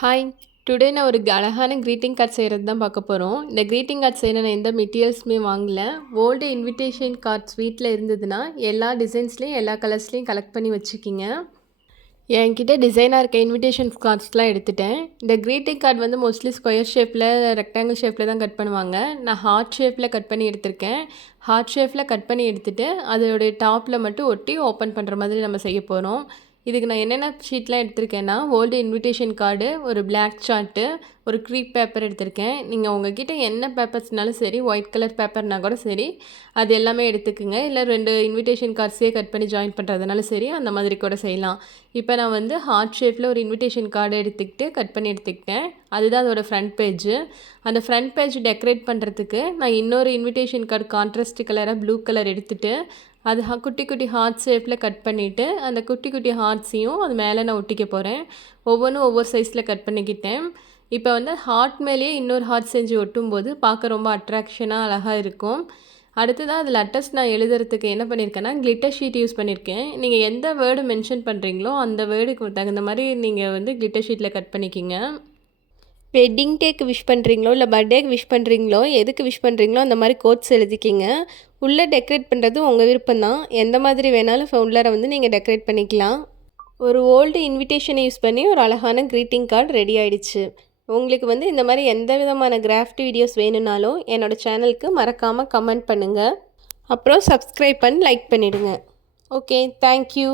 Hi today நான் ஒரு அழகான க்ரீட்டிங் கார்ட் செய்கிறது தான் பார்க்க போகிறோம். இந்த க்ரீட்டிங் கார்ட் செய்ய நான் எந்த மெட்டீரியல்ஸுமே வாங்கல. ஓல்டு இன்விடேஷன் கார்ட்ஸ் வீட்டில் இருந்ததுன்னா எல்லா டிசைன்ஸ்லேயும் எல்லா கலர்ஸ்லேயும் கலெக்ட் பண்ணி வச்சுக்கிங்க. என்கிட்ட டிசைனாக இருக்க இன்விடேஷன் கார்ட்ஸ்லாம் எடுத்துட்டேன். இந்த க்ரீட்டிங் கார்டு வந்து மோஸ்ட்லி ஸ்கொயர் ஷேப்பில் ரெக்டாங்கிள் ஷேப்பில் தான் கட் பண்ணுவாங்க. நான் ஹார்ட் ஷேப்பில் கட் பண்ணி எடுத்திருக்கேன். ஹார்ட் ஷேப்பில் கட் பண்ணி எடுத்துகிட்டு அதோடைய டாப்பில் மட்டும் ஒட்டி ஓப்பன் பண்ணுற மாதிரி நம்ம செய்ய போகிறோம். இதுக்கு நான் என்னென்ன ஷீட்லாம் எடுத்திருக்கேன்னா, ஓல்டு இன்விடேஷன் கார்டு, ஒரு பிளாக் சார்ட்டு, ஒரு க்ரீப் பேப்பர் எடுத்திருக்கேன். நீங்கள் உங்ககிட்ட என்ன பேப்பர்ஸ்னாலும் சரி, ஒயிட் கலர் பேப்பர்னால் கூட சரி, அது எல்லாமே எடுத்துக்குங்க. இல்லை 2 இன்விடேஷன் கார்ட்ஸே கட் பண்ணி ஜாயின் பண்ணுறதுனாலும் சரி, அந்த மாதிரி கூட செய்யலாம். இப்போ நான் வந்து ஹார்ட் ஷேப்பில் ஒரு இன்விடேஷன் கார்டு எடுத்துக்கிட்டு கட் பண்ணி எடுத்துக்கிட்டேன். அதுதான் அதோட ஃப்ரண்ட் பேஜு. அந்த ஃப்ரண்ட் பேஜ் டெக்கரேட் பண்ணுறதுக்கு நான் இன்னொரு இன்விடேஷன் கார்டு கான்ட்ராஸ்ட் கலராக ப்ளூ கலர் எடுத்துகிட்டு அது குட்டி குட்டி ஹார்ட் ஷேப்பில் கட் பண்ணிவிட்டு அந்த குட்டி குட்டி ஹார்ட்ஸையும் அது மேலே நான் ஒட்டிக்க போகிறேன். ஒவ்வொன்றும் ஒவ்வொரு சைஸில் கட் பண்ணிக்கிட்டேன். இப்போ வந்து ஹார்ட் மேலேயே இன்னொரு ஹார்ட் செஞ்சு ஒட்டும்போது பார்க்க ரொம்ப அட்ராக்ஷனாக அழகாக இருக்கும். அடுத்ததாக அதில் லெட்டர்ஸ் நான் எழுதுறதுக்கு என்ன பண்ணியிருக்கேன்னா, கிளிட்டர் ஷீட் யூஸ் பண்ணியிருக்கேன். நீங்கள் எந்த வேர்டு மென்ஷன் பண்ணுறீங்களோ அந்த வேர்டுக்கு தகுந்த மாதிரி நீங்கள் வந்து கிளிட்டர் ஷீட்டில் கட் பண்ணிக்கிங்க. வெட்டிங் டேக்கு விஷ் பண்ணுறீங்களோ இல்லை பர்த்டேக்கு விஷ் பண்ணுறீங்களோ எதுக்கு விஷ் பண்ணுறீங்களோ அந்த மாதிரி கோட்ஸ் எழுதிக்கிங்க. உள்ளே டெக்கரேட் பண்ணுறது உங்கள் விருப்பம் தான். எந்த மாதிரி வேணாலும் உள்ளார வந்து நீங்கள் டெக்கரேட் பண்ணிக்கலாம். ஒரு ஓல்டு இன்விடேஷனை யூஸ் பண்ணி ஒரு அழகான க்ரீட்டிங் கார்டு ரெடி ஆகிடுச்சு. உங்களுக்கு வந்து இந்த மாதிரி எந்த விதமான கிராஃப்ட் வீடியோஸ் வேணும்னாலும் என்னோடய சேனலுக்கு மறக்காமல் கமெண்ட் பண்ணுங்கள். அப்புறம் சப்ஸ்கிரைப் பண்ணி லைக் பண்ணிவிடுங்க. Okay, thank you.